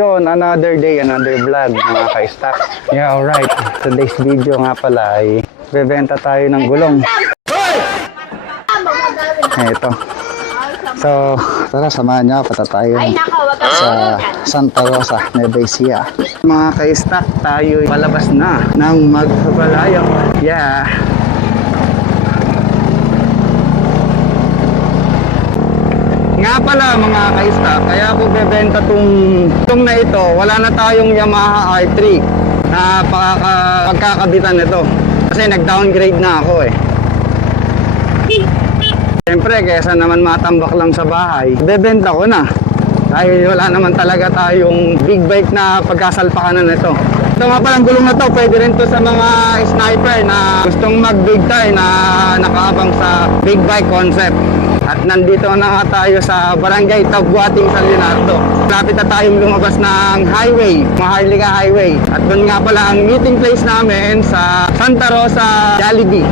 yun, another day, another vlog mga ka-stock. Yeah, alright. Today's video nga pala ay bebenta tayo ng gulong. Ito. So, tara, samahan niyo ako tayo sa Santa Rosa, Nueva Ecija. Mga ka-stock, tayo palabas na ng magpapalayo. Yeah. Nga pala mga ka-stock, kaya ako bebenta tong na ito. Wala na tayong Yamaha R3 na pagkakabitan nito. Kasi nag-downgrade na ako eh. Siyempre, kesa naman matambak lang sa bahay, bebenta ko na. Dahil wala naman talaga tayong big bike na pagkasalpakanan nito. Ito nga palang gulong na to, pwede rin to sa mga sniper na gustong mag-big time na nakaabang sa big bike concept. At nandito na nga tayo sa Barangay Tabuating, San Leonardo. Lapit na tayong lumabas ng highway, Maharlika Highway. At doon nga pala ang meeting place namin sa Santa Rosa, Jollibee.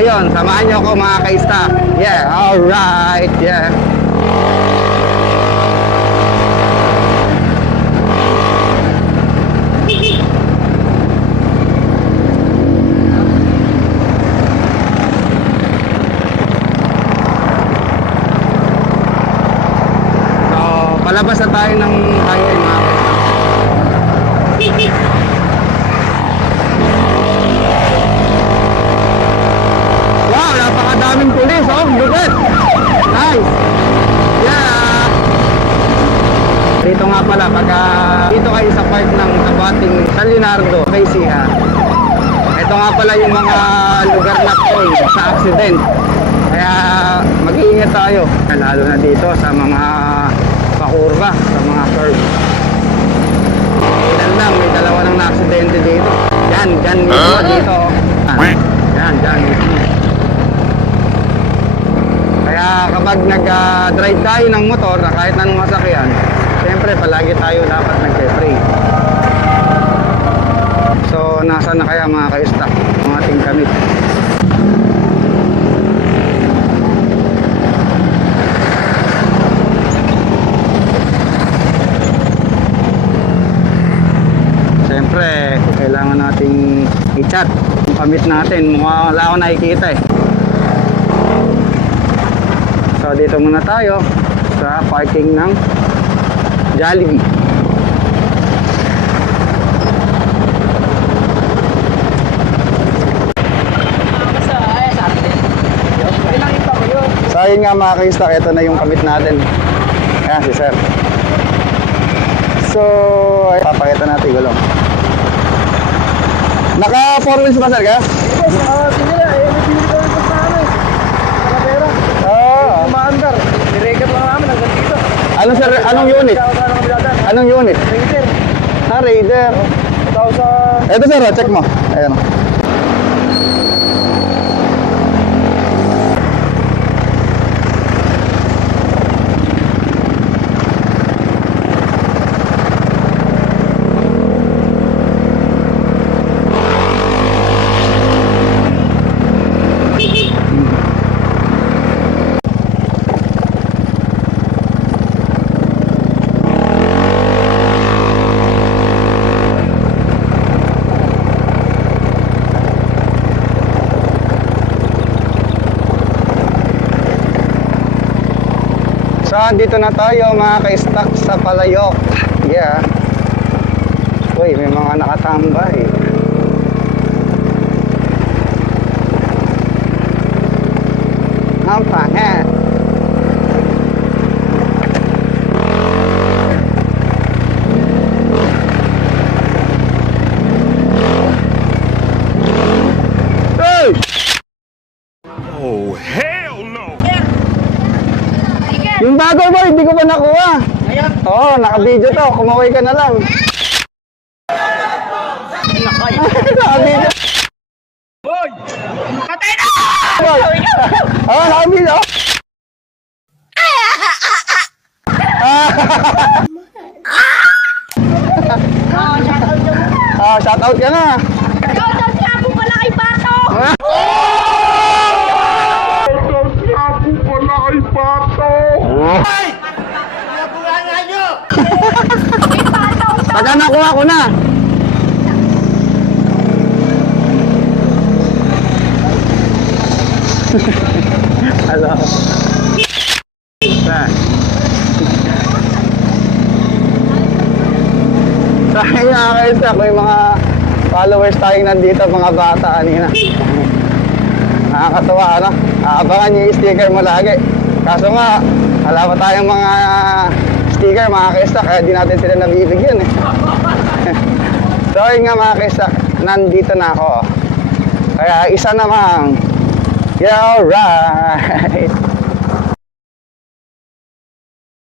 Ayun, samahan niyo ako mga ka-stock. Yeah, alright, yeah. So, palabas na tayo ng highway mga ka-stock. Wow, napakadaming pulis, oh, look at. Nice. Yeah. Dito nga pala, pagka dito kayo sa park ng Tabuating San Leonardo, Ecija. Ito nga pala yung mga lugar na prone sa accident. Kaya mag-iingat tayo. Lalo na dito sa mga pakurba, sa mga curve. Ilan lang, may dalawa nang na-aksidente dito. Yan, dyan mismo dito. Yan, dyan mismo. Kaya kapag nag-drive tayo ng motor na kahit anong masakyan, siyempre palagi tayo dapat nag-spray. So, nasa na kaya mga ka-stock ang ating kamit? Siyempre, kailangan nating i-chat yung kamit natin. Mukha wala ako nakikita eh. So dito muna tayo sa parking ng Jollibee. So ayun nga mga ka-stock, ito na yung kamit natin. Ayan si sir. So ay, papakita natin gulong. Naka 4 wheels ba sir ka? Sige na, pinili ko yung namin. Nakapera. Umaandar. Niregat lang namin hanggang dito. Ano sir, anong unit? Anong unit? Raider. Ah, Raider. Tao sa... Ito sir, check mo. Ayan. So, dito na tayo mga ka-stock sa Palayok. Yeah. Uy, may mga nakatambay. Ang pangit. Hey! Oh, hell no! Yung bago mo, hindi ko pa nakuha. Oo, naka-video to. Kumaway ka na lang. Naka-video. Boy! Patay na! Oo, naka-video. Shoutout ka na. Shoutout nga po pala kay Pato! Ay! Kay Pato! nakuha ko na. Hello. Dahil nga kayo sa may mga followers tayong nandito, mga bata kanina. Nakakatawa, ano? Aabangan yung sticker mo lagi. Kaso nga, wala pa tayong mga sticker, mga kaistak, kaya di natin sila nabibigyan eh. So yun nga mga kaistak, nandito na ako. Kaya isa namang, yeah, alright.